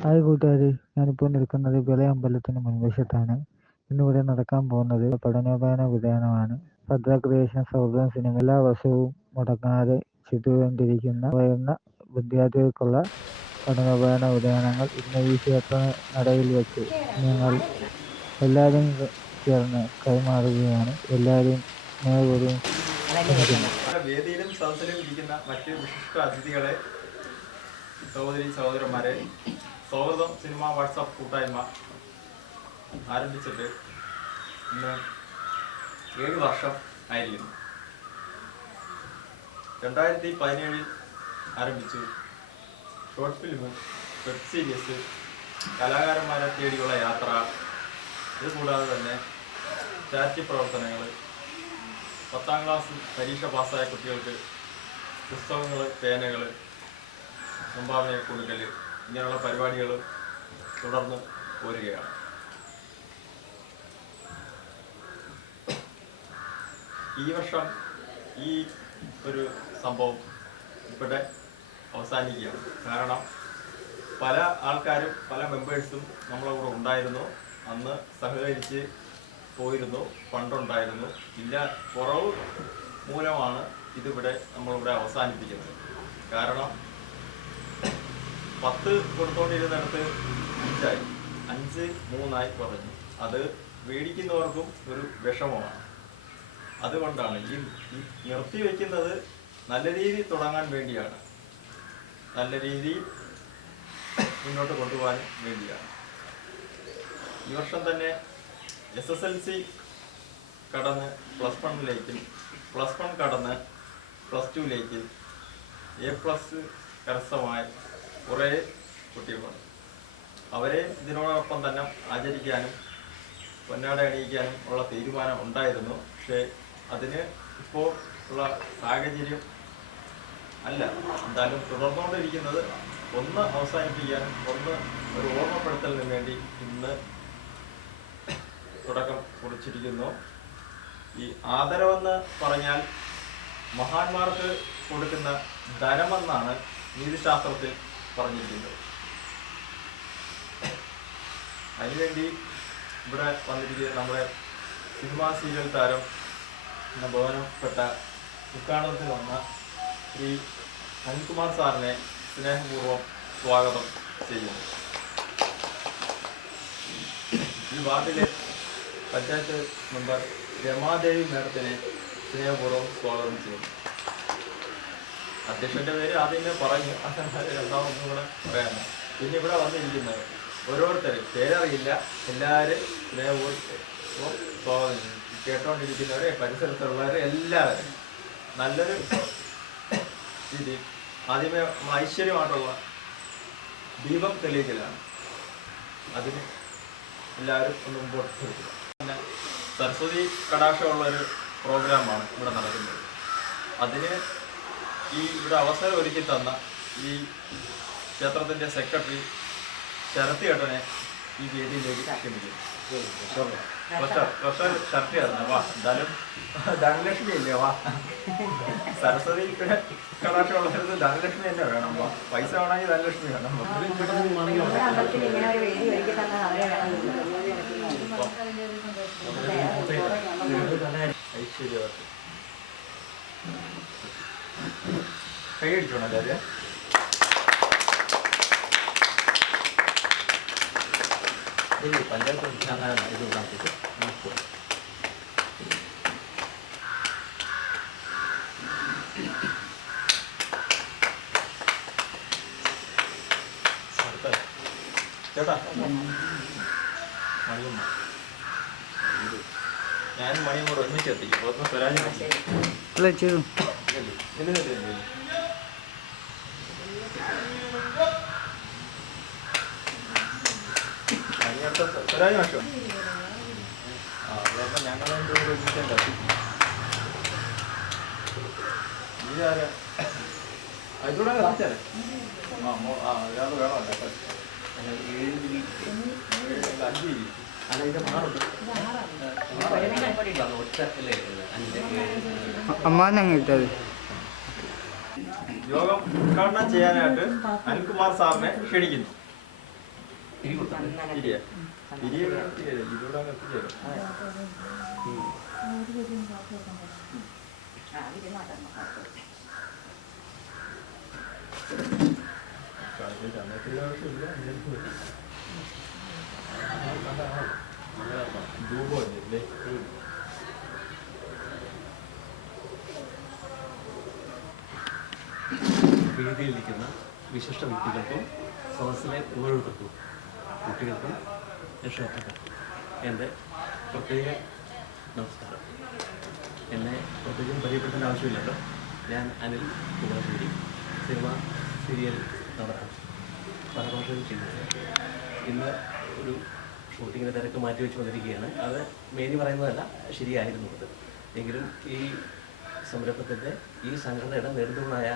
Hi കൂട്ടുകാരെ, ഞാനിപ്പോൾ നിൽക്കുന്നത് വിള അമ്പലത്തിന് മുൻവശത്താണ്. ഇന്നിവിടെ നടക്കാൻ പോകുന്നത് പഠനോപകരണ വിതരണമാണ്. ഭദ്ര ക്രിയേഷൻ സൗഹൃദം സിനിമ എല്ലാ വർഷവും മുടങ്ങാതെ ചെയ്തുകൊണ്ടിരിക്കുന്ന ഉയർന്ന വിദ്യാർത്ഥികൾക്കുള്ള പഠനോപകരണ വിതരണങ്ങൾ ഇന്ന് ഈ ക്ഷേത്ര നടയിൽ വെച്ച് ഞങ്ങൾ എല്ലാവരും ചേർന്ന് കൈമാറുകയാണ്. എല്ലാവരും സ്നേഹപൂർവ്വം ക്ഷണിക്കുന്നു. വേദിയിലും സദസ്സിലും ഇരിക്കുന്ന മറ്റ് വിശിഷ്ട അതിഥികളെ, സഹോദരി സഹോദരന്മാരെ, സൗഹൃദം സിനിമ വാട്സാപ്പ് കൂട്ടായ്മ ആരംഭിച്ചിട്ട് ഇന്ന് 7 വർഷം ആയിരിക്കുന്നു. 2017 ആരംഭിച്ചു. ഷോർട്ട് ഫിലിം, വെബ് സീരീസ്, കലാകാരന്മാരെ തേടിയുള്ള യാത്ര, ഇതുകൂടാതെ തന്നെ ചാരിറ്റി പ്രവർത്തനങ്ങൾ, 10ാം ക്ലാസ് പരീക്ഷ പാസ്സായ കുട്ടികൾക്ക് പുസ്തകങ്ങൾ, പേനകൾ സംഭാവന കൊടുക്കൽ, ഇങ്ങനെയുള്ള പരിപാടികൾ തുടർന്ന് പോരുകയാണ്. ഈ വർഷം ഈ ഒരു സംഭവം ഇവിടെ അവസാനിക്കുകയാണ്. കാരണം പല ആൾക്കാരും പല മെമ്പേഴ്സും നമ്മളെ കൂടെ ഉണ്ടായിരുന്നു. അന്ന് സഹകരിച്ച് പോയിരുന്നു, ഫണ്ടുണ്ടായിരുന്നു. ഇല്ല, കുറവ് മൂലമാണ് ഇതിവിടെ നമ്മളിവിടെ അവസാനിപ്പിക്കുന്നത്. കാരണം 10 കൊടുത്തോണ്ടിരുന്നിടത്ത് 5 3 കുറഞ്ഞു. അത് മേടിക്കുന്നവർക്കും ഒരു വിഷമമാണ്. അതുകൊണ്ടാണ് ഈ നിർത്തി വയ്ക്കുന്നത്. നല്ല രീതിയിൽ തുടങ്ങാൻ വേണ്ടിയാണ്, നല്ല രീതിയിൽ മുന്നോട്ട് കൊണ്ടുപോകാൻ വേണ്ടിയാണ്. ഈ വർഷം തന്നെ SSLC കടന്ന് +1ലേക്കും, +1 കടന്ന് +2ലേക്കും A+ കരസ്ഥമായ കുറേ കുട്ടികളുണ്ട്. അവരെ ഇതിനോടൊപ്പം തന്നെ ആചരിക്കാനും പൊന്നാട അണിയിക്കാനും ഉള്ള തീരുമാനം ഉണ്ടായിരുന്നു. പക്ഷേ അതിന് ഇപ്പോൾ ഉള്ള സാഹചര്യം അല്ല. എന്തായാലും തുടർന്നുകൊണ്ടിരിക്കുന്നത് ഒന്ന് അവസാനിപ്പിക്കാനും ഒന്ന് ഒരു ഓർമ്മപ്പെടുത്തലിന് വേണ്ടി ഇന്ന് തുടക്കം കുറിച്ചിരിക്കുന്നു. ഈ ആദരവെന്ന് പറഞ്ഞാൽ മഹാന്മാർക്ക് കൊടുക്കുന്ന ധനമെന്നാണ് നീതിശാസ്ത്രത്തിൽ പറഞ്ഞിരിക്കുന്നത്. അതിനുവേണ്ടി ഇവിടെ വന്നിരിക്കുന്ന നമ്മുടെ സിനിമാ സീരിയൽ താരം എന്ന ബഹുമാനപ്പെട്ട ഉദ്ഘാടനത്തിൽ വന്ന ശ്രീ അനിൽകുമാർ സാറിനെ സ്നേഹപൂർവ്വം സ്വാഗതം ചെയ്യുന്നു. ഈ വാർഡിലെ പഞ്ചായത്ത് മെമ്പർ രമാദേവി മേഡത്തിനെ സ്നേഹപൂർവ്വം സ്വാഗതം ചെയ്യുന്നു. അധ്യക്ഷൻ്റെ പേര് ആദ്യമേ പറഞ്ഞു, രണ്ടാമതും കൂടെ പറയാനാണ്. പിന്നെ ഇവിടെ വന്നിരിക്കുന്നത് ഓരോരുത്തരും പേരറിയില്ല, എല്ലാവരും സ്നേഹപൂർവ്വം സ്വാഗതം ചെയ്യുന്നു. കേട്ടോണ്ടിരിക്കുന്നവരെ, പരിസരത്തുള്ളവരെ എല്ലാവരും നല്ലൊരു രീതി ആദ്യമേ ഐശ്വര്യമായിട്ടുള്ള ദീപം തെളിയിക്കലാണ്. അതിന് എല്ലാവരും ഒന്ന് മുമ്പോട്ട് കൊടുക്കുക. പിന്നെ സരസ്വതി കടാക്ഷമുള്ളൊരു പ്രോഗ്രാമാണ് ഇവിടെ നടക്കുന്നത്. അതിന് ഇവിടെ അവസരം ഒരുക്കി തന്ന ഈ ക്ഷേത്രത്തിൻ്റെ സെക്രട്ടറി ശരത്ത് ഏട്ടനെ ഈ വേദിയിലേക്ക് ക്ഷണിക്കുന്നു. ഷർട്ട് ആയിരുന്നു. വാ, എന്തായാലും ധനലക്ഷ്മി അല്ലേ, വാ. സരസ്വതി കടാക്ഷമുള്ളത് ധനലക്ഷ്മി തന്നെ വേണം. വാ, പൈസ വേണമെങ്കിൽ ധനലക്ഷ്മി വേണം. ഐശ്വര്യവർക്ക് കൈയടിച്ചോണം എല്ലാവരും. പഞ്ചായത്ത് ഇത് നടത്തിയിട്ട് ചേട്ടാ മണിയമ്മ, ഞാനും മണിയും കൂടെ ഒരുമിച്ച് എത്തിക്കും. സ്വരാജ് സ്വരാജ് മാഷോ. അതപ്പോൾ ഞങ്ങളതിൻ്റെ കൂടെ ഒരുമിച്ചേണ്ട ഇതാരാ അതിലൂടെ കാണിച്ചാലേ ഒരാൾ വേണമല്ലോ. 5 യോഗം ഉദ്ഘാടനം ചെയ്യാനായിട്ട് അനിൽകുമാർ സാറിനെ ക്ഷണിക്കുന്നു. തിരിയെ ഇതിലൂടെ അങ്ങ് എത്തിച്ചേരും. വേദിയിലിരിക്കുന്ന വിശിഷ്ട വ്യക്തികൾക്കും സദസ്സിലെ ഓരോരുത്തർക്കും കുട്ടികൾക്കും രക്ഷകർത്താക്കൾക്കും എൻ്റെ പ്രത്യേക നമസ്കാരം. എന്നെ പ്രത്യേകം പരിചയപ്പെടുത്തേണ്ട ആവശ്യമില്ലല്ലോ. ഞാൻ അനിൽ കുമാരശ്ശേരി, സിനിമ സീരിയൽ നടക്കും, പല ഭാഷകൾ ചെയ്യുന്നത്. ഇന്ന് ഒരു ഷൂട്ടിങ്ങിൻ്റെ തിരക്ക് മാറ്റി വെച്ച് വന്നിരിക്കുകയാണ്. അത് മേനി പറയുന്നതല്ല, ശരിയായിരുന്നു അത്. എങ്കിലും ഈ സംരംഭത്തിൻ്റെ ഈ സംഘടനയുടെ നേതൃത്വമായ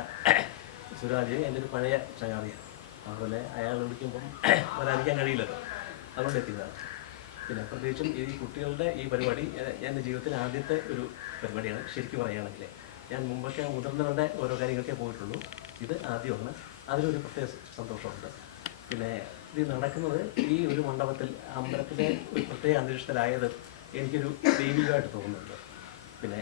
സുരാജ് എൻ്റെ ഒരു പഴയ ചങ്ങാതിയാണ്. അതുപോലെ അയാൾ വിളിക്കുമ്പം വരാതിരിക്കാൻ കഴിയില്ലല്ലോ, അതുകൊണ്ട് എത്തിയതാണ്. പിന്നെ പ്രത്യേകിച്ചും ഈ കുട്ടികളുടെ ഈ പരിപാടി എൻ്റെ ജീവിതത്തിൽ ആദ്യത്തെ ഒരു പരിപാടിയാണ്. ശരിക്കും പറയുകയാണെങ്കിൽ ഞാൻ മുമ്പൊക്കെ മുതിർന്നവരുടെ ഓരോ കാര്യങ്ങളൊക്കെ പോയിട്ടുള്ളൂ. ഇത് ആദ്യമാണ്. അതിലൊരു പ്രത്യേക സന്തോഷമുണ്ട്. പിന്നെ ഇത് നടക്കുന്നത് ഈ ഒരു മണ്ഡപത്തിൽ, അമ്പലത്തിലെ ഒരു പ്രത്യേക അന്തരീക്ഷത്തിലായത് എനിക്കൊരു ദൈവികമായിട്ട് തോന്നുന്നുണ്ട്. പിന്നെ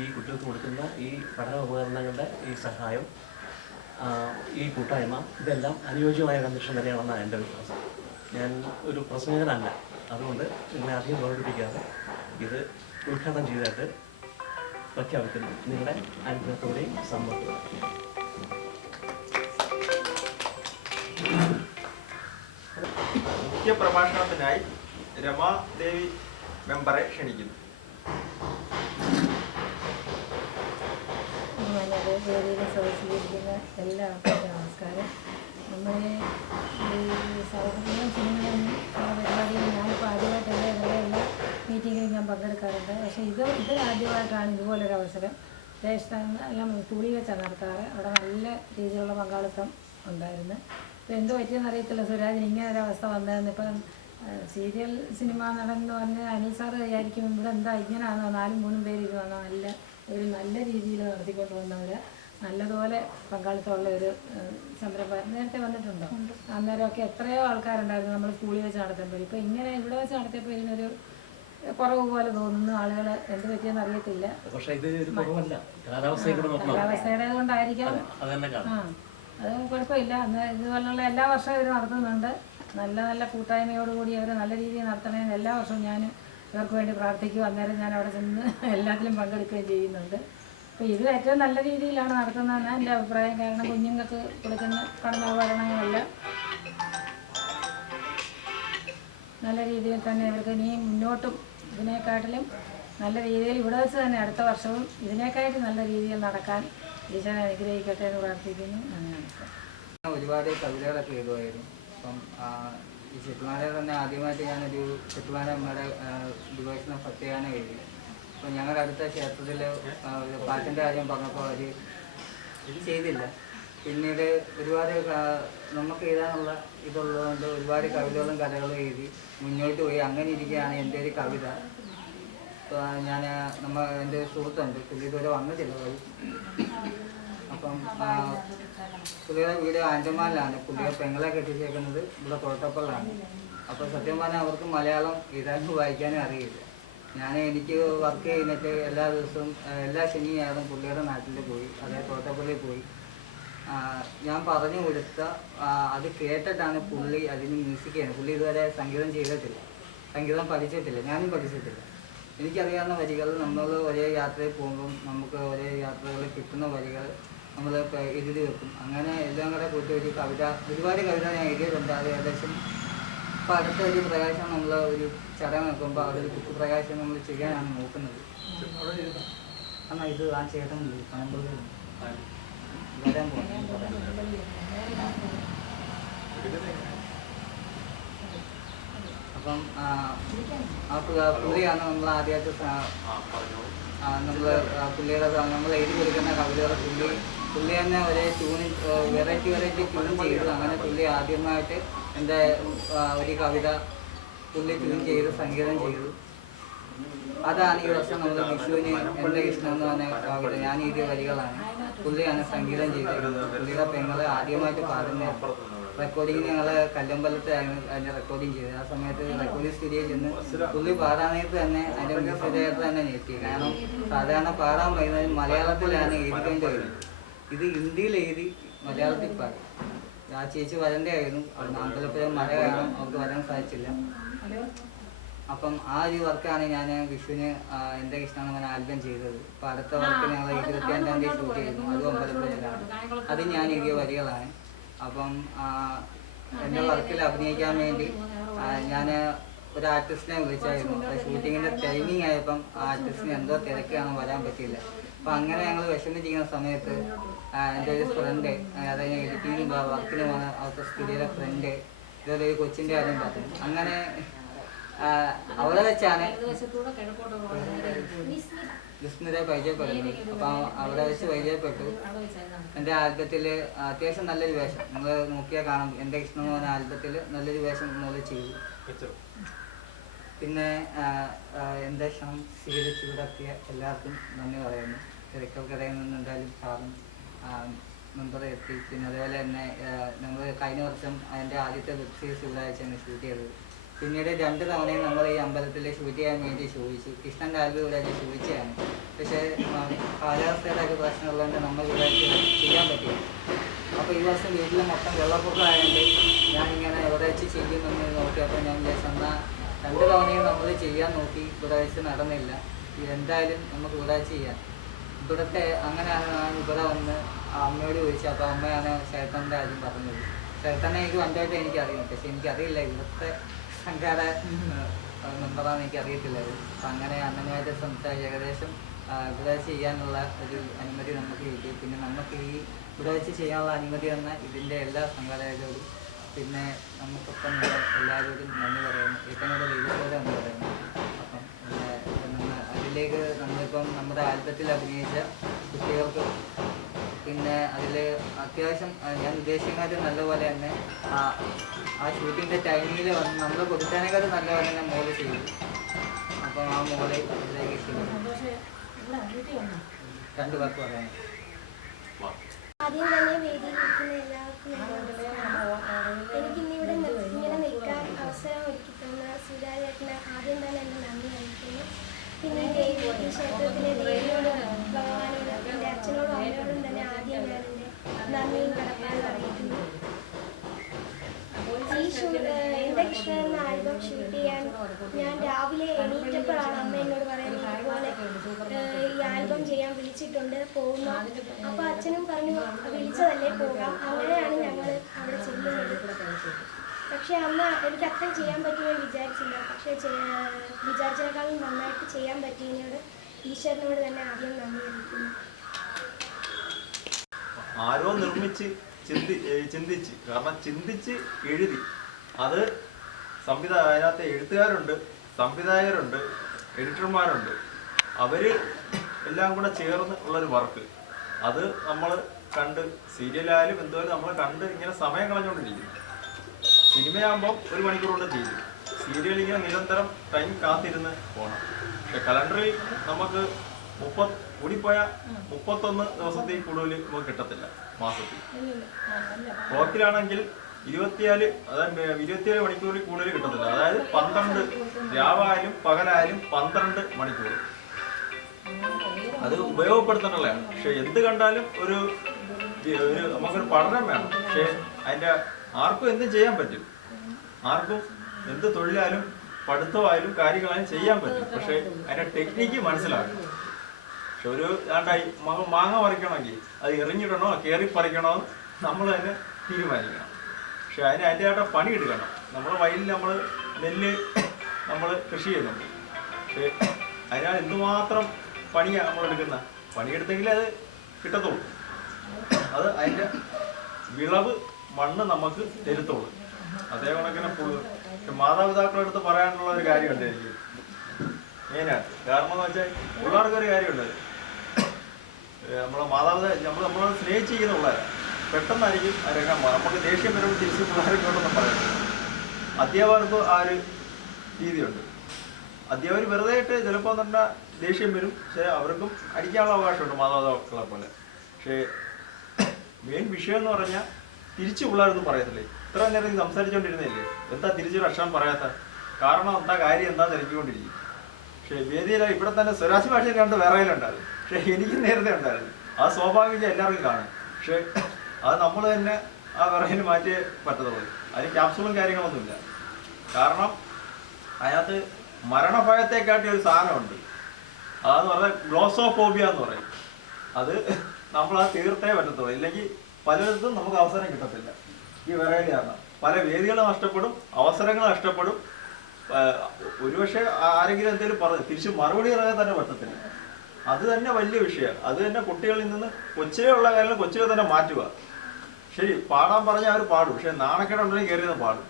ഈ കുട്ടികൾക്ക് കൊടുക്കുന്ന ഈ പഠന ഉപകരണങ്ങളുടെ ഈ സഹായം, ഈ കൂട്ടായ്മ, ഇതെല്ലാം അനുയോജ്യമായ ഒരു അന്തരീക്ഷം തന്നെയാണെന്നാണ് എൻ്റെ വിശ്വാസം. ഞാൻ ഒരു പ്രസംഗകനല്ല, അതുകൊണ്ട് നിങ്ങളെ അധികം പ്രകടിപ്പിക്കാതെ ഇത് ഉദ്ഘാടനം ചെയ്തായിട്ട് പ്രഖ്യാപിക്കുന്നു. നിങ്ങളുടെ അനുഗ്രഹത്തോടെയും സമ്മതത്തോടെയും. മുഖ്യ പ്രഭാഷണത്തിനായി രമാദേവി മെമ്പറെ ക്ഷണിക്കുന്നു. വേദിയിൽ സദസ്സിലിരിക്കുന്ന എല്ലാവർക്കും നമസ്കാരം. നമ്മൾ ഈ സൗഹൃദം സിനിമയും പരിപാടിയും ഞാനിപ്പോൾ ആദ്യമായിട്ടല്ല, എല്ലാ മീറ്റിങ്ങിലും ഞാൻ പങ്കെടുക്കാറുണ്ട്. പക്ഷേ ഇതിലാദ്യമായിട്ടാണ് ഇതുപോലൊരു അവസരം. ദേശം എല്ലാം തുളി വെച്ചാണ് നടത്താറ്. അവിടെ നല്ല രീതിയിലുള്ള പങ്കാളിത്തം ഉണ്ടായിരുന്നു. ഇപ്പോൾ എന്ത് പറ്റിയെന്ന് അറിയത്തില്ല സുരാജിന് ഇങ്ങനെ ഒരു അവസ്ഥ വന്നതെന്ന്. ഇപ്പം സീരിയൽ സിനിമ നടൻ എന്ന് പറഞ്ഞ് അനിൽ സാറ് വിചാരിക്കും ഇവിടെ എന്താ ഇങ്ങനെയാണോ 4-3 പേര് ഇത് വന്നോ. നല്ല രീതിയിൽ നടത്തിക്കൊണ്ട് വന്നവർ, നല്ലതുപോലെ പങ്കാളിത്തമുള്ള ഒരു സംരംഭം നേരത്തെ വന്നിട്ടുണ്ടോ? അന്നേരമൊക്കെ എത്രയോ ആൾക്കാരുണ്ടായിരുന്നു നമ്മൾ സ്കൂളിൽ വെച്ച് നടത്തുമ്പോൾ. ഇപ്പോൾ ഇങ്ങനെ ഇവിടെ വെച്ച് നടത്തിയപ്പോൾ ഇതിനൊരു കുറവ് പോലെ തോന്നുന്നു. ആളുകൾ എന്ത് പറ്റിയെന്ന് അറിയത്തില്ല. കാലാവസ്ഥയുടെ കൊണ്ടായിരിക്കാം. അത് കുഴപ്പമില്ല. അന്ന് ഇതുപോലുള്ള എല്ലാ വർഷവും ഇവർ നടത്തുന്നുണ്ട്. നല്ല കൂട്ടായ്മയോടുകൂടി അവർ നല്ല രീതിയിൽ നടത്തണമെന്ന് എല്ലാ വർഷവും ഞാൻ ഇവർക്ക് വേണ്ടി പ്രാർത്ഥിക്കും. അന്നേരം ഞാൻ അവിടെ ചെന്ന് എല്ലാത്തിലും പങ്കെടുക്കുകയും ചെയ്യുന്നുണ്ട്. അപ്പോൾ ഇത് ഏറ്റവും നല്ല രീതിയിലാണ് നടത്തുന്നതെന്ന് എൻ്റെ അഭിപ്രായം. കാരണം കുഞ്ഞുങ്ങൾക്ക് കൊടുക്കുന്ന പഠനോപകരണങ്ങളെല്ലാം നല്ല രീതിയിൽ തന്നെ ഇവർക്ക് ഇനിയും മുന്നോട്ടും ഇതിനെക്കാട്ടിലും നല്ല രീതിയിൽ ഇവിടെ വെച്ച് തന്നെ അടുത്ത വർഷവും ഇതിനേക്കായിട്ട് നല്ല രീതിയിൽ നടക്കാൻ ഈശ്വരൻ അനുഗ്രഹിക്കട്ടെ എന്ന് പ്രാർത്ഥിക്കുന്നു. അങ്ങനെയാണ്. ഒരുപാട് കവിതകളൊക്കെ എഴുതുമായിരുന്നു. അപ്പം ഈ ചെട്ടുമാല തന്നെ ആദ്യമായിട്ട് ഞാനൊരു ചെട്ടുമാല നമ്മുടെ ഡിവോഷണൽ ഭക്തിഗാനം എഴുതി. അപ്പം ഞങ്ങളുടെ അടുത്ത ക്ഷേത്രത്തിൽ പാട്ടിൻ്റെ കാര്യം പറഞ്ഞപ്പോൾ അവർ ചെയ്തില്ല. പിന്നീട് ഒരുപാട് നമുക്ക് എഴുതാനുള്ള ഇതുള്ളതുകൊണ്ട് ഒരുപാട് കവിതകളും കഥകളും എഴുതി മുന്നോട്ട് പോയി. അങ്ങനെ ഇരിക്കുകയാണ് എൻ്റെ ഒരു കവിത. ഞാൻ എൻ്റെ സുഹൃത്തുണ്ട്, പുള്ളി ഇതുവരെ വന്നിട്ടില്ല. അപ്പം പുള്ളിയുടെ വീട് ആൻഡമാനിലാണ്. പുള്ളിയെ പെങ്ങളെ കെട്ടിച്ചേക്കുന്നത് ഇവിടെ തോട്ടപ്പള്ളാണ്. അപ്പോൾ സത്യം പറഞ്ഞാൽ അവർക്ക് മലയാളം എഴുതാനും വായിക്കാനും അറിയില്ല. എനിക്ക് വർക്ക് ചെയ്യുന്നിട്ട് എല്ലാ ദിവസവും എല്ലാ ശനി ഞായറും പുള്ളിയുടെ നാട്ടിൽ പോയി, അതായത് തോട്ടപ്പള്ളിയിൽ പോയി ഞാൻ പറഞ്ഞു കൊടുത്ത അത് കേട്ടിട്ടാണ് പുള്ളി അതിന് മ്യൂസിക് ചെയ്യുന്നത്. പുള്ളി ഇതുവരെ സംഗീതം ചെയ്തിട്ടില്ല, സംഗീതം പഠിച്ചിട്ടില്ല, ഞാനും പഠിച്ചിട്ടില്ല. എനിക്കറിയാവുന്ന വരികൾ നമ്മൾ ഒരേ യാത്രയിൽ പോകുമ്പം നമുക്ക് ഒരേ യാത്രകളിൽ കിട്ടുന്ന വരികൾ നമ്മൾ എഴുതി വെക്കും. അങ്ങനെ എല്ലാം കൂടെ കൂട്ടി ഒരു കവിത, ഒരുപാട് കവിത ഞാൻ എഴുതിയിട്ടുണ്ട്. അത് ഏകദേശം ഇപ്പോൾ അടുത്ത ഒരു പ്രകാശനം നമ്മൾ ഒരു ചടങ്ങ് വെക്കുമ്പോൾ അതൊരു കുത്തുപ്രകാശനം നമ്മൾ ചെയ്യാനാണ് നോക്കുന്നത്. എന്നാൽ ഇത് ആ ചേട്ടൻ പനമ്പള്ളി വരാൻ പോകുന്നത്. അപ്പം പുള്ളിയാണ് നമ്മൾ ആദ്യമായിട്ട് നമ്മൾ എഴുതി കൊടുക്കുന്ന കവിതകൾ പുള്ളി തന്നെ ഒരേ ട്യൂണിൽ വെറൈറ്റി ട്യൂൺ ചെയ്തു. അങ്ങനെ പുള്ളി ആദ്യമായിട്ട് എൻ്റെ ഒരു കവിത പുള്ളി ട്യൂൺ ചെയ്ത് സംഗീതം ചെയ്തു. അതാണ് ഈ വർഷം നമ്മൾ വിഷുവിന് എൻ്റെ കൃഷ്ണൻ എന്ന് പറഞ്ഞ കവിത ഞാൻ എഴുതിയ വരികളാണ്. പുള്ളിയാണ് സംഗീതം ചെയ്തിരിക്കുന്നത്. പുള്ളിയുടെ പെങ്ങളെ ആദ്യമായിട്ട് പാടുന്ന റെക്കോർഡിങ്ങിന് ഞങ്ങൾ കല്ലമ്പലത്തിലായിരുന്നു അതിൻ്റെ റെക്കോർഡിങ് ചെയ്തത്. ആ സമയത്ത് റെക്കോർഡിങ് സ്റ്റുഡിയോയിൽ ചെന്ന് പുള്ളി പാടാനായിട്ട് തന്നെ അതിൻ്റെ മ്യൂസിക് തന്നെ ഞെട്ടി. കാരണം സാധാരണ പാടാൻ പറയുന്നത് മലയാളത്തിലാണ് എഴുതിക്കൊണ്ട് വരുന്നത്. ഇത് ഹിന്ദിയിൽ എഴുതി മലയാളത്തിൽ പാടി. ആ ചേച്ചി വരണ്ടായിരുന്നു. അമ്പലപ്പുഴ മഴ കാരണം അവർക്ക് വരാൻ സാധിച്ചില്ല. അപ്പം ആ ഒരു വർക്കാണ് ഞാൻ വിഷുവിന് എൻ്റെ കൃഷ്ണൻ അങ്ങനെ ആൽബം ചെയ്തത്. അപ്പം അടുത്ത വർക്ക് ഞങ്ങൾ 25-ാം തീയതി ഷൂട്ട് ചെയ്യുന്നു. അതും അമ്പലപ്പുഴയിലാണ്. അത് ഞാൻ എഴുതിയ വരികളാണ്. അപ്പം എൻ്റെ വർക്കിൽ അഭിനയിക്കാൻ വേണ്ടി ഞാൻ ഒരു ആർട്ടിസ്റ്റിനെ വിളിച്ചായിരുന്നു. അപ്പോൾ ഷൂട്ടിങ്ങിൻ്റെ ടൈമിങ് ആയപ്പം ആ ആർട്ടിസ്റ്റിന് എന്തോ തിരക്കാണ് വരാൻ പറ്റിയില്ല. അപ്പം അങ്ങനെ ഞങ്ങൾ വിഷമിച്ചിരിക്കുന്ന സമയത്ത് എൻ്റെ ഒരു ഫ്രണ്ട്, അതായത് എഡിറ്റിങ്ങിന് വർക്കിന് പോകുന്ന അവിടുത്തെ സ്റ്റുഡിയോയിലെ ഫ്രണ്ട് ഇതൊരു കൊച്ചിൻ്റെ കാര്യം പറഞ്ഞു. അങ്ങനെ അവിടെ വെച്ചാണ് വിസ്മിത പരിചയപ്പെടുന്നത്. അപ്പം അവിടെ വെച്ച് പരിചയപ്പെട്ടു. എൻ്റെ ആൽബത്തിൽ അത്യാവശ്യം നല്ലൊരു വേഷം നിങ്ങൾ നോക്കിയാൽ കാണാം. എൻ്റെ കൃഷ്ണൻ എന്ന് പറഞ്ഞ ആൽബത്തിൽ നല്ലൊരു വേഷം നമ്മൾ ചെയ്തു. പിന്നെ എൻ്റെ ക്ഷണം സ്വീകരിച്ച് വിടത്തിയ എല്ലാവർക്കും നന്ദി പറയുന്നു. തിരക്കൽക്കടയിൽ നിന്ന് എന്തായാലും സാറും മെമ്പറെ എത്തി. പിന്നെ അതുപോലെ തന്നെ നമ്മൾ കഴിഞ്ഞ വർഷം അതിൻ്റെ ആദ്യത്തെ വെബ് സീരീസ് ഇവിടെ വെച്ചാണ് ഷൂട്ട് ചെയ്തത്. പിന്നീട് 2 തവണയും നമ്മൾ ഈ അമ്പലത്തിൽ ഷൂട്ട് ചെയ്യാൻ വേണ്ടി ചോദിച്ചു. കൃഷ്ണൻ്റെ ആൽബം ഇവിടെ ചോദിച്ചതാണ്. പക്ഷേ കാലാവസ്ഥയുടെ ഒക്കെ പ്രശ്നമുള്ളതുകൊണ്ട് നമ്മൾ ഇവിടെ ചെയ്യാൻ പറ്റില്ല. അപ്പോൾ ഈ വർഷം വീട്ടിൽ മൊത്തം വെള്ളപ്പൊക്കമായതുകൊണ്ട് ഞാനിങ്ങനെ എവിടെ വെച്ച് ചെയ്യുമെന്ന് നോക്കിയപ്പോൾ ഞാൻ വിചാരിച്ചു എന്നാൽ 2 തവണയും നമ്മൾ ചെയ്യാൻ നോക്കി. ഇവിടെ വെച്ച് നടന്നില്ല. എന്തായാലും നമുക്ക് ഇവിടെ ചെയ്യാം. ഇവിടുത്തെ അങ്ങനെയാണ് ഞാൻ ഇവിടെ വന്ന് അമ്മയോട് ചോദിച്ചു. അപ്പോൾ അമ്മയാണ് ചേട്ടൻ്റെ ആദ്യം പറഞ്ഞത്. ചേട്ടനെ എനിക്ക് വലുതായിട്ട് എനിക്കറിയാം. പക്ഷെ എനിക്കറിയില്ല ഇവിടുത്തെ സംഘാട മെമ്പറാന്ന് എനിക്കറിയത്തില്ലായിരുന്നു. അപ്പം അങ്ങനെ അണ്ണനുമായിട്ട് സംസാരിച്ച് ഏകദേശം ഇവിടെ ചെയ്യാനുള്ള ഒരു അനുമതി നമുക്ക് കിട്ടി. പിന്നെ നമുക്ക് ഈ ഇവിടെ വെച്ച് ചെയ്യാനുള്ള അനുമതി തന്ന ഇതിൻ്റെ എല്ലാ സംഘാടകരോടും പിന്നെ നമുക്കൊപ്പം എല്ലാവരോടും നന്ദി പറയുന്നു. ഏറ്റവും കൂടുതൽ ഇതിലൂടെ നന്ദി പറയുന്നു. അപ്പം അതിലേക്ക് നമ്മളിപ്പം നമ്മുടെ ആൽബത്തിൽ അഭിനയിച്ച കുട്ടികൾക്ക് പിന്നെ അതിൽ അത്യാവശ്യം ഞാൻ ഉദ്ദേശിക്കുന്നതിൽ നല്ലപോലെ തന്നെ ആ ഷൂട്ടിൻ്റെ ടൈമിൽ വന്ന് നമ്മൾ കൊടുക്കാനേക്കാൾ നല്ലപോലെ തന്നെ മോള് ചെയ്തു. അപ്പം ആ മോളെ അതിലേക്ക് ചെയ്തു. 2 പേർക്ക് പറയാൻ ആദ്യം തന്നെ വേദിയിലിരിക്കുന്ന എല്ലാവർക്കും എനിക്കിന്നിവിടെ ഇങ്ങനെ നിൽക്കാൻ അവസരം ഒരുക്കി തന്ന സുധാകരന് ആദ്യം തന്നെ എൻ്റെ നന്ദി അറിയിക്കുന്നു. പിന്നെ ഈ ക്ഷേത്രത്തിലെ ദേവിയോട് ഭഗവാനോട് എൻ്റെ അച്ഛനോടും അമ്മയോടും തന്നെ ആദ്യം ഞാൻ എൻ്റെ നന്ദിയും കടപ്പാടും അറിയിക്കുന്നു. എൻ്റെ കൃഷ്ണൻ എന്ന ആൽബം ഷൂട്ട് ചെയ്യാൻ ഞാൻ രാവിലെ എണീറ്റപ്പോഴാണ് അമ്മ എന്നോട് പറയുന്നത് ഇതുപോലെ ഈ ആൽബം ചെയ്യാൻ വിളിച്ചിട്ടുണ്ട് പോകുന്നു. അപ്പോൾ അച്ഛനും പറഞ്ഞു വിളിച്ചതല്ലേ പോകാം. അങ്ങനെയാണ് ഞങ്ങൾ അവിടെ ചെല്ലുന്നത്. പക്ഷേ അന്ന് എനിക്ക് അത്രയും ചെയ്യാൻ പറ്റുമെന്ന് വിചാരിച്ചില്ല. പക്ഷേ വിചാരിച്ചതിനേക്കാളും നന്നായിട്ട് ചെയ്യാൻ പറ്റിയതിനോട് ഈശ്വരനോട് തന്നെ ആദ്യം നന്ദി അറിയിക്കുന്നു. ആരോ നിർമ്മിച്ച് ചിന്തിച്ച് കാരണം ചിന്തിച്ച് എഴുതി അത് അതിനകത്ത് എഴുത്തുകാരുണ്ട്, സംവിധായകരുണ്ട്, എഡിറ്റർമാരുണ്ട്. അവർ എല്ലാം കൂടെ ചേർന്ന് ഉള്ളൊരു വർക്ക്. അത് നമ്മൾ കണ്ട് സീരിയലായാലും എന്തുവരെ നമ്മൾ കണ്ട് ഇങ്ങനെ സമയം കളഞ്ഞുകൊണ്ടിരിക്കും. സിനിമയാകുമ്പം 1 മണിക്കൂർ കൊണ്ട് തീരും. സീരിയൽ ഇങ്ങനെ നിരന്തരം ടൈം കാത്തിരുന്ന് പോകണം. പക്ഷെ കലണ്ടറിൽ നമുക്ക് കൂടിപ്പോയ 31 ദിവസത്തിൽ കൂടുതൽ നമുക്ക് കിട്ടത്തില്ല മാസത്തിൽ. ക്ലോക്കിലാണെങ്കിൽ 24 മണിക്കൂറിൽ കൂടുതൽ കിട്ടത്തില്ല. അതായത് 12 രാവായാലും പകലായാലും 12 മണിക്കൂർ അത് ഉപയോഗപ്പെടുത്തേണ്ടതാണ്. പക്ഷെ എന്ത് കണ്ടാലും ഒരു നമുക്കൊരു പഠനം വേണം. പക്ഷെ അതിൻ്റെ ആർക്കും എന്തും ചെയ്യാൻ പറ്റും. ആർക്കും എന്ത് തൊഴിലായാലും പഠിത്തമായാലും കാര്യങ്ങളായാലും ചെയ്യാൻ പറ്റും. പക്ഷെ അതിൻ്റെ ടെക്നിക്ക് മനസ്സിലാക്കണം. പക്ഷെ ഒരു മാങ്ങ പറിക്കണമെങ്കിൽ അത് എറിഞ്ഞിടണോ കയറി പറിക്കണോ നമ്മൾ തന്നെ തീരുമാനിക്കണം. പക്ഷെ അതിൻ്റെതായിട്ട് പണി എടുക്കണം. നമ്മുടെ വയലിൽ നമ്മൾ നെല്ല് നമ്മൾ കൃഷി ചെയ്യുന്നുണ്ട്. പക്ഷേ അതിനാൽ എന്തുമാത്രം പണിയാണ് നമ്മൾ എടുക്കുന്ന പണിയെടുത്തെങ്കിൽ അത് കിട്ടത്തുള്ളൂ. അത് അതിൻ്റെ വിളവ് മണ്ണ് നമുക്ക് തരുത്തുള്ളൂ. അതേ കണക്കിനെ മാതാപിതാക്കളുടെ അടുത്ത് പറയാനുള്ള ഒരു കാര്യമുണ്ട് എനിക്ക് മെയിനായിട്ട്. കാരണം എന്ന് വെച്ചാൽ പിള്ളേർക്കൊരു കാര്യമുണ്ട്. നമ്മളെ നമ്മളെ സ്നേഹിച്ചിരിക്കുന്ന പിള്ളേരാണ്. പെട്ടെന്നായിരിക്കും അതിനൊക്കെ നമുക്ക് ദേഷ്യം വരുമ്പോൾ തിരിച്ച് പിള്ളേരൊക്കെ ഉണ്ടെന്ന് പറയുന്നത്. അധ്യാപകർക്ക് ആ ഒരു രീതിയുണ്ട്. അധ്യാപകർ വെറുതെ ആയിട്ട് ചിലപ്പോൾ തന്നെ ദേഷ്യം വരും. പക്ഷേ അവർക്കും അടിക്കാനുള്ള അവകാശമുണ്ട് മാതാപിതാക്കളെ പോലെ. പക്ഷേ മെയിൻ വിഷയം എന്ന് പറഞ്ഞാൽ തിരിച്ച് പിള്ളേരൊന്നും പറയത്തില്ലേ. ഇത്ര നേരം സംസാരിച്ചുകൊണ്ടിരുന്നില്ലേ, എന്താ തിരിച്ചൊരു അക്ഷരം പറയാത്ത? കാരണം എന്താ, കാര്യം എന്താ തിരക്കിക്കൊണ്ടിരിക്കും. പക്ഷേ വേദിയിൽ ഇവിടെ തന്നെ സ്വരാജ് ഭാഷയിൽ കണ്ട് വിറയിലുണ്ടായിരുന്നു. പക്ഷേ എനിക്ക് നേരത്തെ ഉണ്ടായിരുന്നു. അത് സ്വാഭാവികം എല്ലാവർക്കും കാണും. പക്ഷേ അത് നമ്മൾ തന്നെ ആ വിറയിൽ മാറ്റിയേ പറ്റത്തുള്ളൂ. അതിന് ക്യാപ്സൂളും കാര്യങ്ങളൊന്നുമില്ല. കാരണം അതിനകത്ത് മരണഭയത്തെക്കാട്ടി ഒരു സാധനമുണ്ട്. അതെന്ന് പറഞ്ഞാൽ ഗ്ലോസോഫോബിയ എന്ന് പറയും. അത് നമ്മളത് തീർത്തേ പറ്റത്തുള്ളൂ. ഇല്ലെങ്കിൽ പലയിടത്തും നമുക്ക് അവസരം കിട്ടത്തില്ല. ഈ വിറയിൽ കാരണം പല വേദികളും നഷ്ടപ്പെടും, അവസരങ്ങൾ നഷ്ടപ്പെടും. ഒരുപക്ഷെ ആരെങ്കിലും എന്തെങ്കിലും തിരിച്ച് മറുപടി പറയാൻ തന്നെ പറ്റത്തില്ല. അത് തന്നെ വലിയ വിഷയമാണ്. അത് തന്നെ കുട്ടികളിൽ നിന്ന് കൊച്ചിലേ ഉള്ള കാര്യങ്ങൾ കൊച്ചിലെ തന്നെ മാറ്റുക. ശരി, പാടാൻ പറഞ്ഞാൽ അവർ പാടും, പക്ഷെ നാണക്കേടുണ്ടെങ്കിൽ കയറിയെന്ന് പാടും.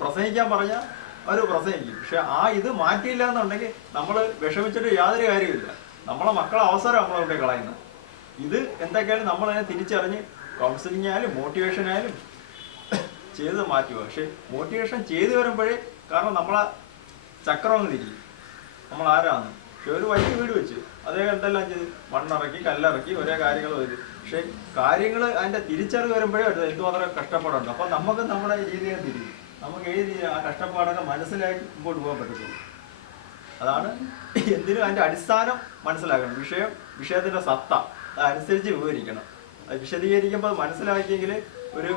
പ്രസംഗിക്കാൻ പറഞ്ഞാൽ അവർ പ്രസംഗിക്കും. പക്ഷെ ആ ഇത് മാറ്റിയില്ല എന്നുണ്ടെങ്കിൽ നമ്മൾ വിഷമിച്ചിട്ട് യാതൊരു കാര്യമില്ല. നമ്മളെ മക്കളെ അവസരം നമ്മളവിടെ കളയുന്നത്. ഇത് എന്തൊക്കെയാലും നമ്മളതിനെ തിരിച്ചറിഞ്ഞ് കൗൺസിലിംഗ് ആയാലും മോട്ടിവേഷൻ ആയാലും ചെയ്ത് മാറ്റുക. പക്ഷെ മോട്ടിവേഷൻ ചെയ്തു വരുമ്പോഴേ, കാരണം നമ്മളെ ചക്രം ഒന്ന് തിരിക്കും, നമ്മൾ ആരാന്ന്. പക്ഷെ ഒരു വലിയ വീട് വെച്ച് അദ്ദേഹം എന്തെല്ലാം ചെയ്ത് മണ്ണിറക്കി കല്ലിറക്കി ഒരേ കാര്യങ്ങൾ വരും. പക്ഷെ കാര്യങ്ങൾ അതിൻ്റെ തിരിച്ചറിവ് വരുമ്പോഴേ എന്തുമാത്രം കഷ്ടപ്പാടുണ്ട്. അപ്പം നമുക്ക് നമ്മുടെ രീതിയെ തിരിക്കും. നമുക്ക് ഏത് ആ കഷ്ടപ്പാടൊക്കെ മനസ്സിലാക്കി മുമ്പോട്ട് പോകാൻ പറ്റത്തുള്ളൂ. അതാണ് എന്തിനും അതിൻ്റെ അടിസ്ഥാനം മനസ്സിലാക്കണം. വിഷയത്തിൻ്റെ സത്ത അതനുസരിച്ച് വിവരിക്കണം. അത് വിശദീകരിക്കുമ്പോൾ അത് മനസ്സിലാക്കിയെങ്കിൽ ഒരു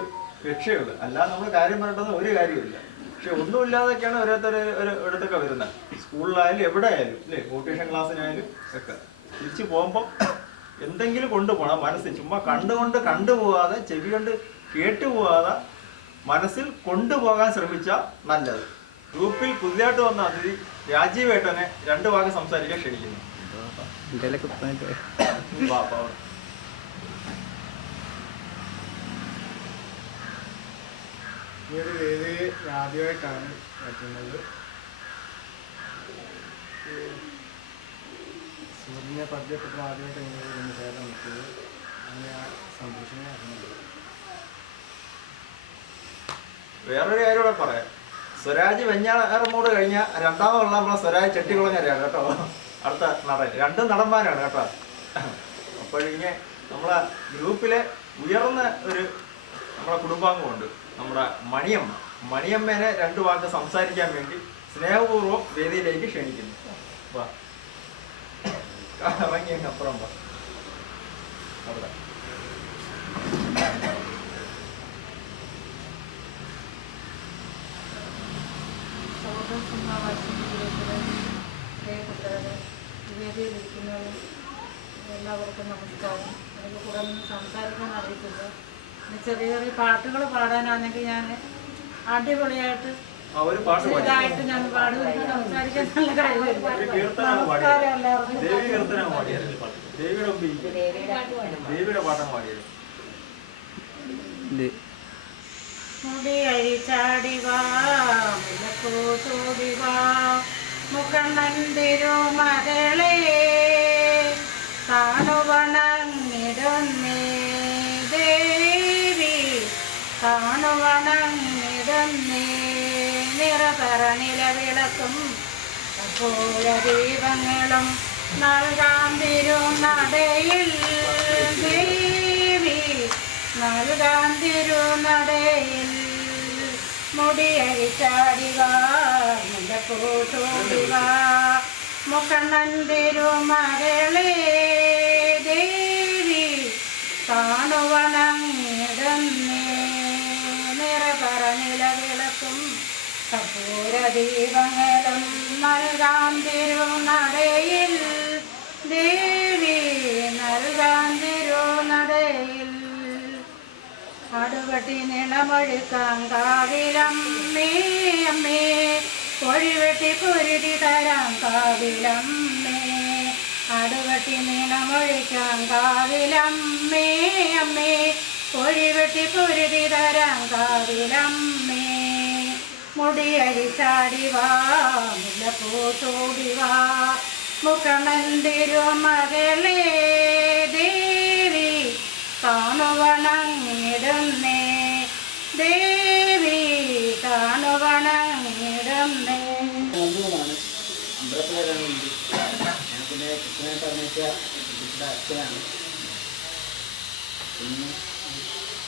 രക്ഷയുള്ളൂ. അല്ലാതെ നമ്മൾ കാര്യം പറഞ്ഞിട്ടൊന്നും ഒരു കാര്യമില്ല. പക്ഷെ ഒന്നുമില്ലാതൊക്കെയാണ് ഒരിടത്തൊക്കെ വരുന്നത്. സ്കൂളിലായാലും എവിടെ ആയാലും അല്ലേ, മോട്ടിവേഷൻ ക്ലാസ്സിനായാലും ഒക്കെ തിരിച്ചു പോകുമ്പോൾ എന്തെങ്കിലും കൊണ്ടുപോകണം. മനസ്സിൽ ചുമ്മാ കണ്ടുപോകാതെ, ചെവി കൊണ്ട് കേട്ടുപോകാതെ മനസ്സിൽ കൊണ്ടുപോകാൻ ശ്രമിച്ചാൽ നല്ലത്. ഗ്രൂപ്പിൽ പുതിയതായിട്ട് വന്ന അതിഥി രാജീവ് ഏട്ടനെ 2 വാക്ക് സംസാരിക്കാൻ ക്ഷണിക്കുന്നു. ഈ ഒരു വേദി ആദ്യമായിട്ടാണ് പറ്റുന്നത്. സൂര്യനെ പരിചയപ്പെട്ടപ്പോൾ ആദ്യമായിട്ട് ഇങ്ങനെ ചേരാൻ നിൽക്കുന്നത് അങ്ങനെ ആ സന്തോഷമേ അറിഞ്ഞത്. വേറൊരു കാര്യം കൂടെ പറയാം. സ്വരാജ് വെഞ്ഞാറമ്മൂട് കഴിഞ്ഞാൽ രണ്ടാമതുള്ള നമ്മളെ സ്വരാജ് ചെട്ടികുളങ്ങരയാണ് കേട്ടോ. അടുത്ത നടൻ 2 നടന്മാരാണ് കേട്ടോ. അപ്പോഴിങ്ങനെ നമ്മളെ ഗ്രൂപ്പിലെ ഉയർന്ന ഒരു നമ്മളെ കുടുംബാംഗമുണ്ട്, നമ്മുടെ മണിയമ്മേനെ 2 വാക്ക് സംസാരിക്കാൻ വേണ്ടി സ്നേഹപൂർവ്വം വേദിയിലേക്ക് ക്ഷണിക്കുന്നു. വാ, ഇറങ്ങി അങ്ങ് അപ്പുറം വാ. അവിടെ വേദിയിലിരിക്കുന്നവരും എല്ലാവർക്കും നമസ്കാരം. എനിക്ക് കൂടെ സംസാരിക്കാൻ അറിയത്തില്ല. ചെറിയ ചെറിയ പാട്ടുകൾ പാടാനാണെങ്കിൽ ഞാൻ അടിപൊളിയായിട്ട് ഇതായിട്ട് ഞാൻ പാടും. സംസാരിക്കാൻ നല്ല കഴിവില്ല. നമസ്കാരം എല്ലാവർക്കും. മുടി അഴിച്ചാടിവാ മുലക്കൂടിവാ മുക്കണ്ണന്തിരു മകളെ കാണുവണങ്ങിടുന്നേ ദേവി കാണുവണങ്ങിടുന്നേ നിറപറ നിലവിളക്കും കർപ്പൂര ദീപങ്ങളും നൽകാം തിരുനടയിൽ ദേവി നൽകാം തിരുനടയിൽ മുടിയഴിച്ചാടിക മുല്ലപ്പൂച്ചൂടിക മുക്കണ്ണൻ തിരുമകളെ ദേവി കാണുവണങ്ങിടുന്നേ നിറപറ നിലവിളക്കും കർപ്പൂര ദീപങ്ങളും നൽകാം തിരുനടയിൽ ദേവി നൽകാം തിരുനടയിൽ അടുവട്ടി നിണമൊഴുക്കാം കാവിലമ്മേ അമ്മേ പൊഴിവെട്ടി കുരുതി തരാം കാവിലമ്മേ അടുവട്ടി നിണമൊഴിക്കാം കാവിലമ്മേ അമ്മേ പൊഴിവെട്ടി കുരുതി തരാം കാവിലമ്മേ മുടിയഴിച്ചാടിവാ മുല്ലപ്പൂച്ചൂടിവാ മുഖമന്തിരു മകളെ ദേവി കാണുവണങ്ങിടുന്നേ ദേവി കാണുവണങ്ങിടുന്നേ. അമ്പലത്തിലാണ് ഞാൻ പിന്നെ കൃത്യമായിട്ട് അന്വേഷിച്ച അച്ഛനാണ്. പിന്നെ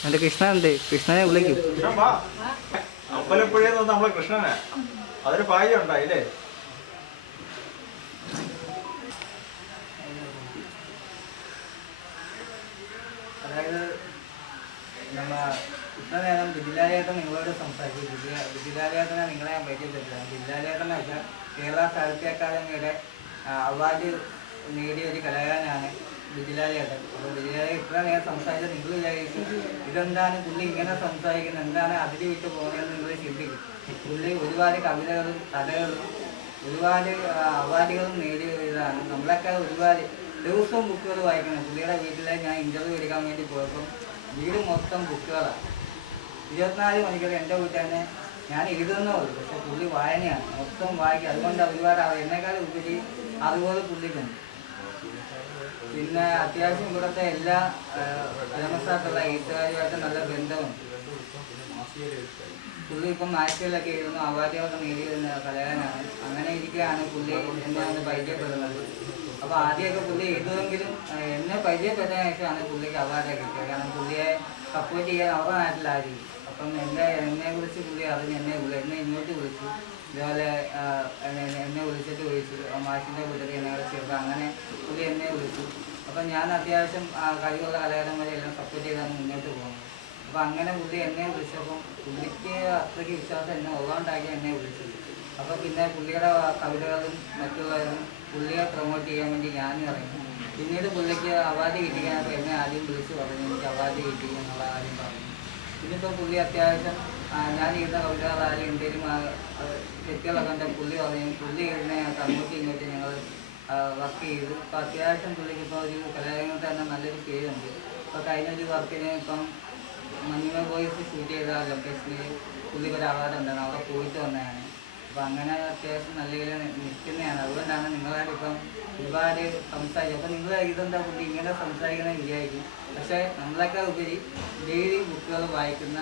എൻ്റെ കൃഷ്ണൻ ഉണ്ട്, കൃഷ്ണനെ വിളിക്കും. കൃഷ്ണൻ വാ. അമ്പലപ്പുഴയിൽ നിന്ന് നമ്മളെ കൃഷ്ണനെ അതൊരു ഭാഗ്യം ഉണ്ടായില്ലേ? അതായത് നമ്മ ഇത്ര നേരം ബിജിലാലേട്ടൻ നിങ്ങളോട് സംസാരിച്ചു. ബിജിലാലേട്ടനെ നിങ്ങളെ ഞാൻ പരിചയപ്പെടുത്തുക. ബിജിലാലേട്ടനെ വെച്ചാൽ കേരള സാഹിത്യ അക്കാദമിയുടെ അവാർഡ് നേടിയ ഒരു കലാകാരനാണ് ബിജിലാലേട്ടൻ. അപ്പോൾ ബിജിലാലേട്ടൻ ഇത്ര നേരം സംസാരിച്ചാൽ നിങ്ങൾ വിചാരിക്കും ഇതെന്താണ് പുള്ളി ഇങ്ങനെ സംസാരിക്കുന്നത്, എന്താണ് അതിര് വിട്ട് പോകുന്നതെന്ന് നിങ്ങൾ ചിന്തിക്കും. പുള്ളി ഒരുപാട് കവിതകളും കഥകളും ഒരുപാട് അവാർഡുകളും നേടിയതാണ്. നമ്മളൊക്കെ ഒരുപാട് ദിവസവും ബുക്കുകൾ വായിക്കണം. പുള്ളിയുടെ വീട്ടിൽ ഞാൻ ഇൻ്റർവ്യൂ എടുക്കാൻ വേണ്ടി പോയപ്പോൾ വീട് മൊത്തം ബുക്കുകളാണ്. 24 മണിക്കൂർ എൻ്റെ വീട്ടിൽ തന്നെ ഞാൻ എഴുതുന്നേ ഉള്ളൂ, പക്ഷെ പുള്ളി വായനയാണ്, മൊത്തം വായിക്കുക. അതുകൊണ്ട് ഒരുപാട് എന്നെക്കാൾ ഉപരി അതുപോലെ പുള്ളിക്കുണ്ട്. പിന്നെ അത്യാവശ്യം ഇവിടുത്തെ എല്ലാ ഫേമസായിട്ടുള്ള എഴുത്തുകാരുമായിട്ട് നല്ല ബന്ധമുണ്ട്. പുള്ളി ഇപ്പം മാറ്റുകളിലൊക്കെ എഴുതുന്നു, അവാർഡുകളൊക്കെ നേടിയിരുന്ന കലാകാരനാണ്. അങ്ങനെ ഇരിക്കുകയാണ് പുള്ളി എന്നെ ഒന്ന് പരിചയപ്പെടുന്നത്. അപ്പോൾ ആദ്യമൊക്കെ പുള്ളി എഴുതുമെങ്കിലും എന്നെ പരിചയപ്പെട്ടതിന് ശേഷമാണ് പുള്ളിക്ക് അവാർഡൊക്കെ കിട്ടിയത്. കാരണം പുള്ളിയെ സപ്പോർട്ട് ചെയ്യാൻ അവരുടെ നാട്ടിലായിരിക്കും. അപ്പം എന്നെ വിളിച്ച് പുള്ളി അറിഞ്ഞ് എന്നെ ഇങ്ങോട്ട് വിളിച്ചു. ഇതുപോലെ എന്നെ വിളിച്ചിട്ട് ചോദിച്ചു മാഷിൻ്റെ കൂട്ടത്തിൽ എന്നെ കൂടെ ചേർത്ത്. അങ്ങനെ പുള്ളി എന്നെ വിളിച്ചു. അപ്പം ഞാൻ അത്യാവശ്യം കഴിവുള്ള കലാകാരന്മാരെ എല്ലാം സപ്പോർട്ട് ചെയ്താണ് മുന്നോട്ട് പോകുന്നത്. അപ്പോൾ അങ്ങനെ പുള്ളി എന്നെ വിളിച്ചപ്പം പുള്ളിക്ക് അത്രയ്ക്ക് വിശ്വാസം എന്നെ ഉള്ളതുകൊണ്ടാക്കി എന്നെ വിളിച്ചത്. അപ്പോൾ പിന്നെ പുള്ളിയുടെ കവിതകളും മറ്റുള്ളവരും പുള്ളിയെ പ്രൊമോട്ട് ചെയ്യാൻ വേണ്ടി ഞാനും ഇറങ്ങി. പിന്നീട് പുള്ളിക്ക് അവാർഡ് കിട്ടിക്കാനപ്പോൾ എന്നെ ആദ്യം വിളിച്ച് പറഞ്ഞു എനിക്ക് അവാർഡ് കിട്ടി എന്നുള്ള കാര്യം പറഞ്ഞു. പിന്നിപ്പോൾ പുള്ളി അത്യാവശ്യം ഞാൻ എഴുതുന്ന കവിതകളായാലും എന്തെങ്കിലും തെറ്റുകളൊക്കെ ഉണ്ടെങ്കിൽ പുള്ളി പറഞ്ഞു. പുള്ളി എഴുതുന്ന അങ്ങോട്ടും ഇങ്ങോട്ടും ഞങ്ങൾ വർക്ക് ചെയ്തു. അപ്പോൾ അത്യാവശ്യം പുള്ളിക്ക് ഇപ്പോൾ ഒരു കലാരംഗത്ത് തന്നെ നല്ലൊരു പേരുണ്ട്. ഇപ്പോൾ കഴിഞ്ഞൊരു വർക്കിന് ഇപ്പം മഞ്ഞുമ വോയിസ് ഷൂട്ട് ചെയ്ത ലൊക്കേഷനിൽ പുള്ളിക്ക് ഒരു അവാർഡ് ഉണ്ടായിരുന്നു, അവിടെ പോയിട്ട് വന്നതാണ്. അപ്പോൾ അങ്ങനെ അത്യാവശ്യം നല്ല രീതിയിൽ നിൽക്കുന്നതാണ്. അതുകൊണ്ടാണ് നിങ്ങളായിട്ട് ഇപ്പം ഒരുപാട് സംസാരിക്കും. അപ്പോൾ നിങ്ങൾ ഇതെന്താ പുള്ളി ഇങ്ങനെ സംസാരിക്കുന്നത് വിചാരിക്കും. പക്ഷേ നമ്മളൊക്കെ ഉപരി ഡെയിലി ബുക്കുകൾ വായിക്കുന്ന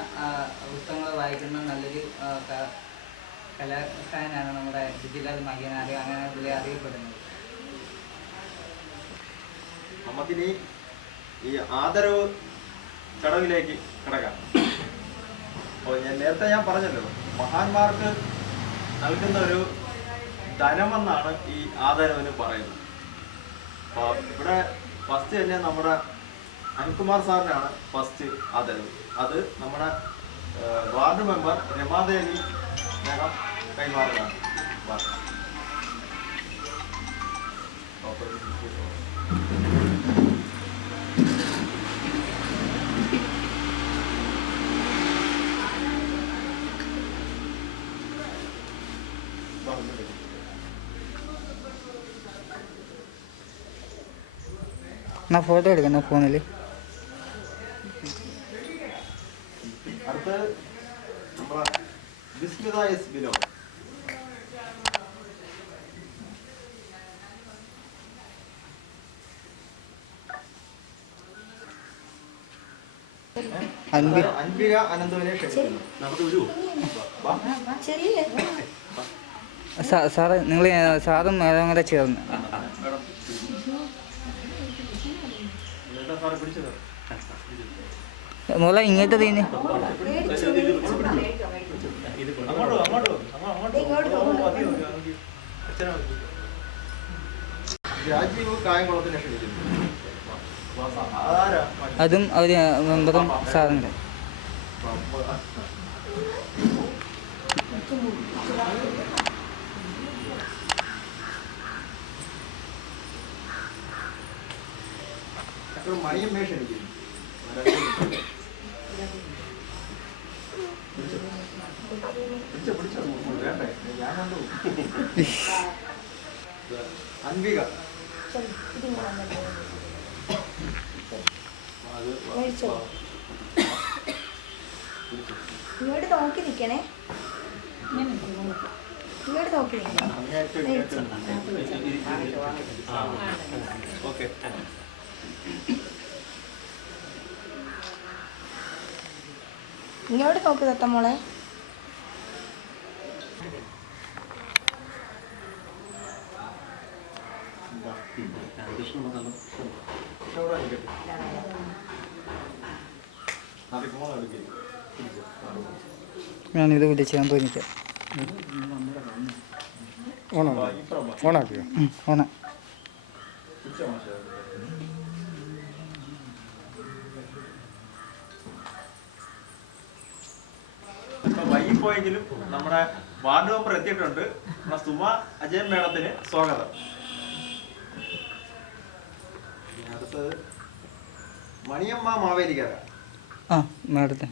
പുസ്തകങ്ങൾ വായിക്കുന്ന നല്ലൊരു കലാകാരനാണ് നമ്മുടെ ബിജിലാൽ മയ്യനാട്. അങ്ങനെ പുള്ളി അറിയപ്പെടുന്നത്. നമുക്കിനി ഈ ആദരവ് ചടങ്ങിലേക്ക് കിടക്കാം. അപ്പോൾ നേരത്തെ ഞാൻ പറഞ്ഞല്ലോ, മഹാന്മാർക്ക് നൽകുന്ന ഒരു ധനമെന്നാണ് ഈ ആദരവിന് പറയുന്നത്. അപ്പോൾ ഇവിടെ ഫസ്റ്റ് തന്നെ നമ്മുടെ അനിൽകുമാർ സാറിനാണ് ഫസ്റ്റ് ആദരവ്. അത് നമ്മുടെ വാർഡ് മെമ്പർ രമാദേവി നേരം കൈമാറുകയാണ്. എന്നാൽ ഫോട്ടോ എടുക്കുന്ന ഫോണിൽ. അടുത്ത് നമ്മളെ വിസ്മിത എസ് ബിനോ. അൻപിക അനന്തുവിനെ ക്ഷണിക്കുന്നു. നമുക്ക് വരുമോ? സാറ് നിങ്ങൾ സാറും മേഡം കൂടെ ചേർന്ന് മോളെ ഇങ്ങോട്ട് തീന്. രാജീവ് കായംകുളത്തിനെ ക്ഷണിക്കുന്നു. അതും ഒരു മെമ്പറും സാറുണ്ട്. മണിയമ്മയെ ക്ഷണിക്കുന്നു. വേണ്ടേ, ഞാൻ കണ്ടു. അൻവിക. ഇങ്ങോട്ട് നോക്കി നിൽക്കണേ, ഇങ്ങോട്ട് നോക്കി നിൽക്കണം. ഓക്കെ. ഇങ്ങോട്ട് നോക്കി തത്തമ്മോളെ. നടക്കുമ്പോൾ എടുക്കുക. ഞാനിത് വിളിച്ച് ഞാൻ പോയി നിൽക്കാം. ഓണാക്കിയോ? ഓണ ഇപ്പൊ വൈകിപ്പോയെങ്കിലും നമ്മുടെ വാർഡ് മെമ്പർ എത്തിയിട്ടുണ്ട്. നമ്മുടെ സുമ അജയൻ മേഡത്തിന് സ്വാഗതം. അടുത്തത് മണിയമ്മ മാവേലിക്കര. ആ മേഡത്തെ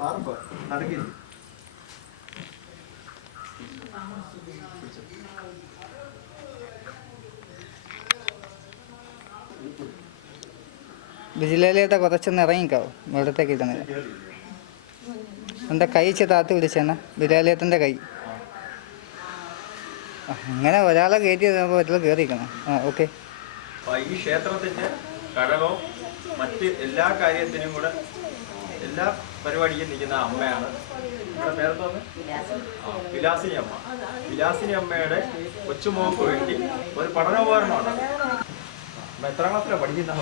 സാറിപ്പോ നടക്കില്ല. ബിജിലേലിയേട്ടാ കുറച്ചൊന്ന് ഇറങ്ങിക്കാവും മേഡത്തേക്ക് ഇരുന്നില്ല. എൻ്റെ കൈ താത്തി പിടിച്ചെന്നാ ബിലാലിയേട്ടൻ്റെ കൈ. അങ്ങനെ ഒരാളെ കയറ്റി ഒരാൾ കയറിയിരിക്കണം. ആ ഓക്കെ. ഈ ക്ഷേത്രത്തിന്റെ കഴകവും മറ്റ് എല്ലാ കാര്യത്തിനും കൂടെ എല്ലാ പരിപാടിക്കും നിൽക്കുന്ന അമ്മയാണ്. ഇവിടെ പേരത്തോന്ന് വിലാസിനി അമ്മ. വിലാസിനി അമ്മയുടെ കൊച്ചുമോക്ക് വേണ്ടി ഒരു പഠനോപകരണമാണ്. എത്രാം ക്ലാസ്സിലാണ് പഠിക്കുന്ന?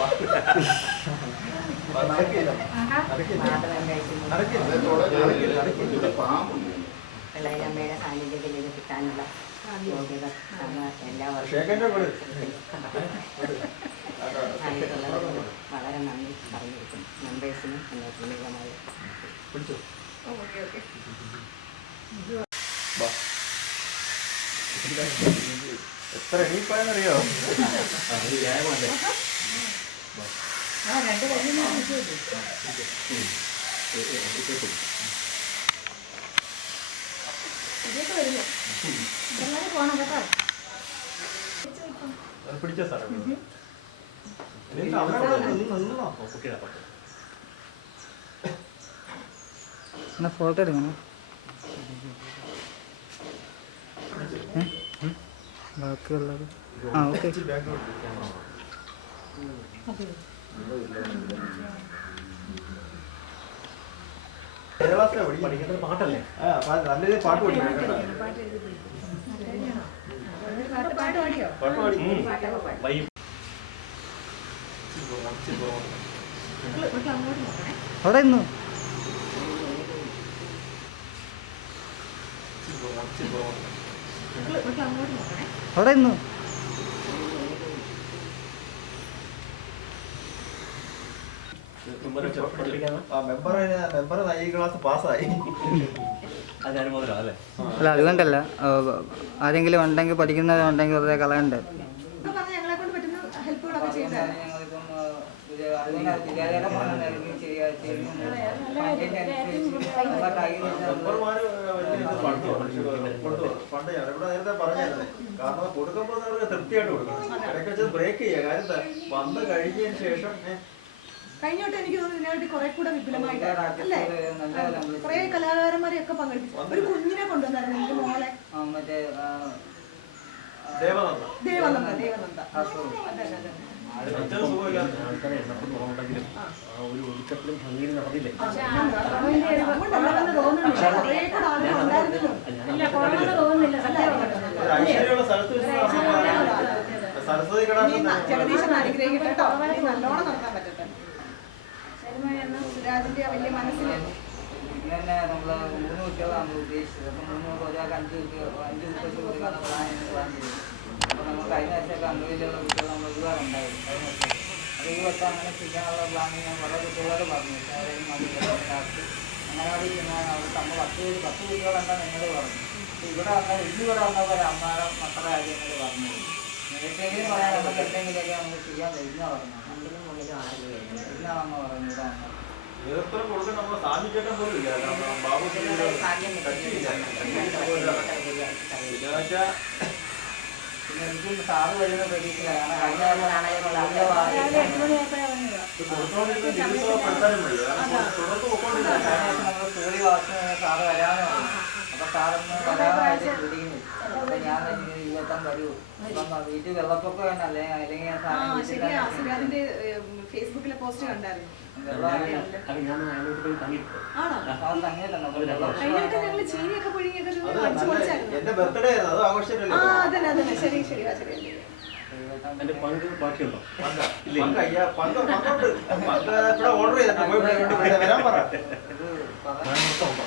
വെള്ളയിലമ്മയുടെ സാന്നിധ്യത്തിൽ ഇത് കിട്ടാനുള്ള യോഗ്യത എല്ലാ വർഷവും വളരെ നന്ദി പറഞ്ഞിരിക്കുന്നു. മെമ്പേഴ്സിനും എന്നെ പ്രത്യേകമായി എത്ര എണീപ്പായെന്നറിയോ? പിടിച്ച സാറേ എന്നാ ഫോട്ടോ എടുക്കണം. ബാക്കിയുള്ളത് ആ ഓക്കെ. പാട്ടല്ലേ? നല്ല രീതിയിൽ പാട്ട് പഠിക്കണം. അവിടെ ഇന്നു അവിടെ ഇന്നു മെമ്പർ ഈ ക്ലാസ് പാസ്സായി. അല്ല അതുകൊണ്ടല്ല, ആരെങ്കിലും ഉണ്ടെങ്കിൽ പഠിക്കുന്നവരുണ്ടെങ്കിൽ വെറുതെ കളയണ്ടേ. പണ്ട് ഇവിടെ നേരത്തെ പറഞ്ഞായിരുന്നു. കാരണം കൊടുക്കുമ്പോൾ അവർക്ക് തൃപ്തിയായിട്ട് കൊടുക്കണം. ഇടയ്ക്ക് വെച്ച് ബ്രേക്ക് ചെയ്യുക. കാര്യം വന്ന് കഴിഞ്ഞതിന് ശേഷം കഴിഞ്ഞോട്ട് എനിക്ക് തോന്നുന്നു ഇതിനായിട്ട് കുറെ കൂടെ വിപുലമായിട്ട് അല്ലേ കുറെ കലാകാരന്മാരെയൊക്കെ പങ്കെടുപ്പിച്ചു. ഒരു കുഞ്ഞിനെ കൊണ്ടുവന്നായിരുന്നു എന്റെ മോളെ, ദേവനന്ദ. ജഗദീശൻ അനുഗ്രഹിക്കട്ടെ കേട്ടോ. നല്ലോണം നടത്താൻ പറ്റട്ടെ. സുരാജിന്റെ വലിയ മനസ്സിൽ ഇങ്ങനെ നമ്മൾ 3 കുട്ടികളാണ് ഉദ്ദേശിച്ചത്. അപ്പം 3 ഒരാൾക്ക് 5 കുട്ടികൾക്ക് കൊടുക്കാനുള്ള പ്ലാൻ ചെയ്തു. അപ്പോൾ നമ്മൾ കഴിഞ്ഞ ആഴ്ചയൊക്കെ അംഗവൈയിലുള്ള കുട്ടികൾ നമ്മൾ ഒരുപാടുണ്ടായിരുന്നു കഴിഞ്ഞ വർഷം. അത് ഈ വർഷം അങ്ങനെ ചെയ്യാനുള്ള പ്ലാനിങ് ഞാൻ വളരെ കുട്ടികളോട് പറഞ്ഞു. അങ്ങനെയാണ് അവിടെ നമ്മൾ 10 കുട്ടികളുണ്ടെന്ന് എന്നോട് പറഞ്ഞു. അപ്പോൾ ഇവിടെ വന്നാൽ ഇവിടെ വന്നപ്പോൾ അമ്മയുടെ മക്കളുടെ കാര്യം എന്നോട് പറഞ്ഞു. നേരത്തെങ്കിലും പറയാൻ നമുക്ക് എന്തെങ്കിലുമൊക്കെ നമുക്ക് ചെയ്യാൻ കഴിഞ്ഞാൽ പറഞ്ഞു. ഇന്നാണെന്ന് പറഞ്ഞു ഇവിടെ വന്നത്. നേതൃത്വം കൊടുക്കാൻ നമ്മളെ സാധിക്കാൻ പോലും ഇല്ല. ബാബു പിന്നെ എനിക്കും സാറ് വരുന്ന പ്രതീക്ഷയാണ്. നമ്മൾ സ്കൂളിൽ വാർത്ത സാറ് വരാമെന്ന് പറഞ്ഞു. അപ്പൊ സാറൊന്ന് വരാനായിട്ട് പിടിക്കുന്നു. അപ്പൊ ഞാൻ 25 വരൂ. അപ്പം വീട്ടിൽ വെള്ളപ്പൊക്കം തന്നെയല്ലേ, അല്ലെങ്കിൽ സുരാജിന്റെ ഫേസ്ബുക്കിലെ പോസ്റ്റ് കണ്ടായിരുന്നു. എന്റെ ബർത്ത്ഡേ ആയിരുന്നു. അത് ആഘോഷിച്ചിട്ടില്ല. അതന്നെ ശരി ശരി. എൻ്റെ പങ്ക് ബാക്കിയുണ്ടോ? പങ്കുണ്ട്. ഇവിടെ ഓർഡർ ചെയ്തിട്ട് വരാൻ പറ. ഇത് ഞാൻ മൊത്തം ഉണ്ടോ?